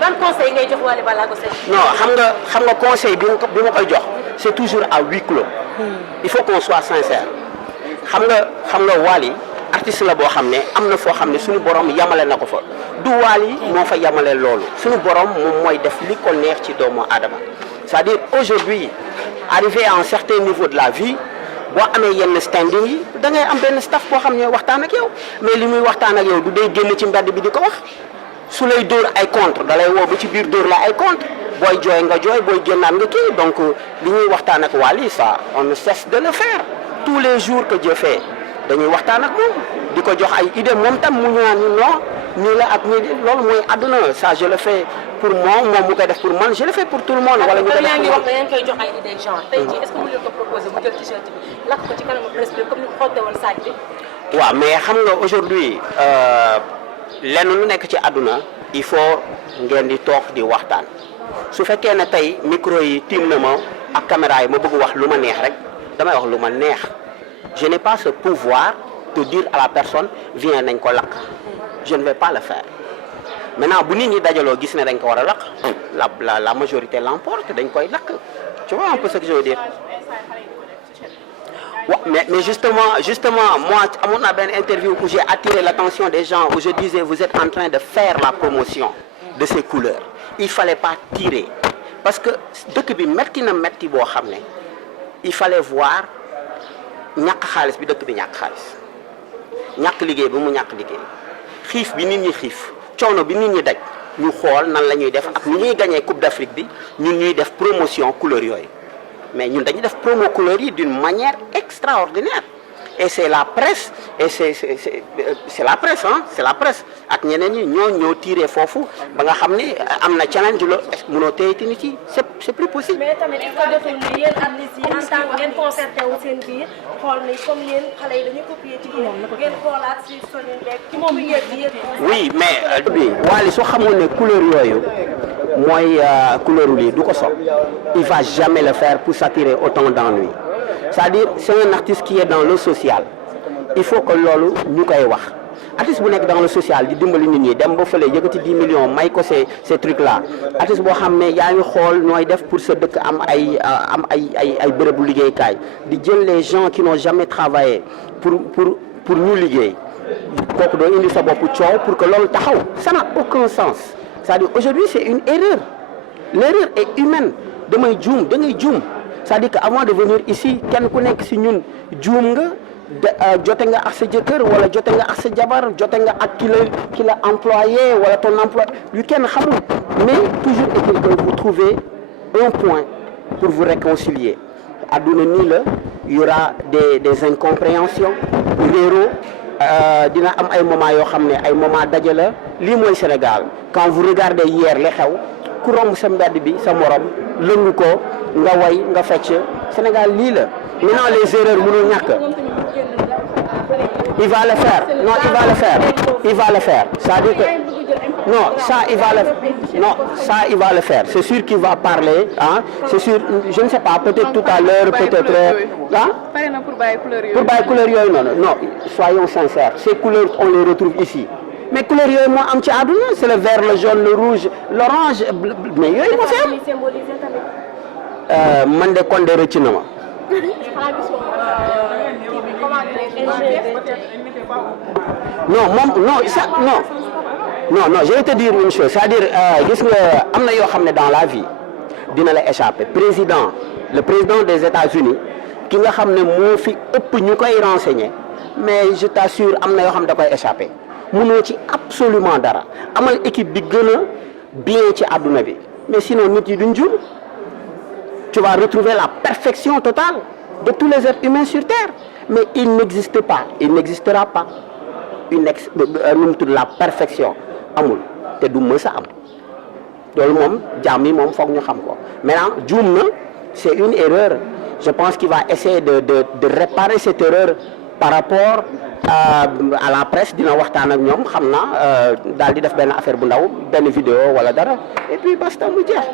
ban conseil ngay jox Wally Ballago Seck. non xam nga conseil bi ma koy jox c'est toujours à huis clos. il faut qu'on soit sincère. xam nga Wally artiste la boo xam ne am na foo xam ne suñu borom yamale na ko fa du Wally moo fa yamale loolu suñu borom moom mooy def li ko neex ci doomu aadama c'est-à-dire aujourd'hui arrivé à un certain niveau de la vie boo amee yenn standing yi da ngay am benn staff boo xam ne waxtaan ak yow mais li muy waxtaan ak yow du day génn ci mbedd bi di ko wax su lay dóor ay contre da lay woo ba ci biir dóor la ay contre booy jooy nga jooy booy génnaat nga kii donc li ñuy waxtaan ak Wally ça on ne cesse de le faire tous les jours que Dieu fait dañuy waxtaan ak moom di ko jox ay idée moom tam mu ñaan ñu non nii la ak nii loolu mooy àdduna ça je le fais pour moom mu koy def pour man je le fais pour tout le monde. wala ñu koy def yaa ngi wax da ngeen koy jox ay idée genre tey jii est-ce que mën ngeen ko proposer mu jël t-shirt bi lakk ko ci kanamu presse bi comme ni ko xoote woon saaj bi. waaw mais xam nga aujourd'hui lenn lu nekk ci àdduna il faut ngeen di toog di waxtaan su fekkee ne tey micro yi tiim na ma ak caméra yi ma bëgg wax lu ma neex rek damay wax lu ma neex je n'ai pas ce pouvoir de dire à la personne viens nañ ko lakk je ne vais pas le faire maintenant bu nit ñi dajaloo gis ne dañ ko war a lakk la majorité l'emporte dañ koy lakk tu vois un peu ce que je veux dire. Ouais, mais justement moi amoon naa benn interview où j'ai attiré l'attention des gens où je disais vous êtes en train de faire la promotion de ces couleurs il fallait pas tirer parce que dëkk bi metti na metti boo xam ne il fallait voir ñàkk xaalis bi dëkk bi ñàkk xaalis ñàkk liggéey bi mu ñàkk liggéey xiif bi nit ñi xiif coono bi nit ñi daj ñu xool nan la ñuy def ak lu ñuy gagner Coupe d'Afrique bi ñun ñuy def promotion couleur yooyu mais ñun dañuy def promo couleur yi d'une manière extraordinaire et c'est la presse et c'est la presse hein c'est la presse ak ñeneen ñi ñoo tiré foofu ba nga xam ne am na challenge la mënoo téye nit yi c'est plus possible. mais tamit il faut deful ni yéen artistes yi en tant que ngeen concerté wu seen biir xool ni comme yéen xale yi dañuy copier ci yéen ngeen xoolaat si soni beeg ci moom yéen oui mais bi Wally soo xamoon ne couleur yooyu mooy couleur lii du ko sol il va jamais le faire pour s'attirer autant d'ennui c'est-à-dire c'est un artiste qui est dans le social il faut que loolu ñu koy wax artiste bu nekk dans le social di dimbali nit ñi dem ba fële yëkkati 10 millions may ko ces trucs là artiste boo xam ne yaa ngi xool nooy def pour sa dëkk am ay bërëbu liggéeykaay di jël les gens qui n'ont jamais travaillé pour ñu liggéey kooku doo indi sa bopp coow pour que loolu taxaw ça n'a aucun sens c'est-à-dire aujourd'hui c'est une erreur l'erreur est humaine damay juum da ngay juum c'est-à-dire que avant de venir ici kenn ku nekk si ñun juum nga jote nga ak sa jëkkër wala jote nga ak sa jabar jote nga ak ki la employé wala ton emploi yu kenn xamul mais toujours est-il que vous trouvez un point pour vous réconcilier adduna nii la y aura des incompréhensions réeroo dina am ay moments yoo xam ne ay moments daje la lii mooy Sénégal quand vous regardez hier li xew ku romb sa mbedd bi sa morom lëngu ko nga way nga fecc Sénégal lii la maintenant les erreurs mënul ñàkk il va le faire non il va le faire c'est-à-dire que non ça il va le faire c'est sûr qu'il va parler hein c'est sûr je ne sais pas peut-être tout à l'heure peut-être ah pour bàyyi couleur yooyu non soyons sincères ces couleurs on les retrouve ici mais couleur yooyu moo am ci àdduna c'est le vert le jaune le rouge l'orange mais yooyu moo fi am man de kon de rëcc na ma non je vais te dire une chose c'est-à-dire gis nga am na yoo xam ne dans la vie dina la échapper le président des États-Unis ki nga xam ne moo fi ëpp ñu koy renseigner mais je t'assure am na yoo xam ne da koy échapper mënoo ci absolument dara amal équipe bi gën a bien ci àdduna bi mais sinon nit yi duñ jur tu vas retrouver la perfection totale de tous les êtres humains sur terre mais il n'existera pas la perfection amul te du mës a am loolu moom jaam yi moom foog ñu xam ko maintenant juum na c'est une erreur je pense qu'il va essayer de réparer cette erreur par rapport à la presse dina waxtaan ak ñoom xam naa daal di def benn affaire bu ndaw benn vidéo wala dara et puis basta mu jeex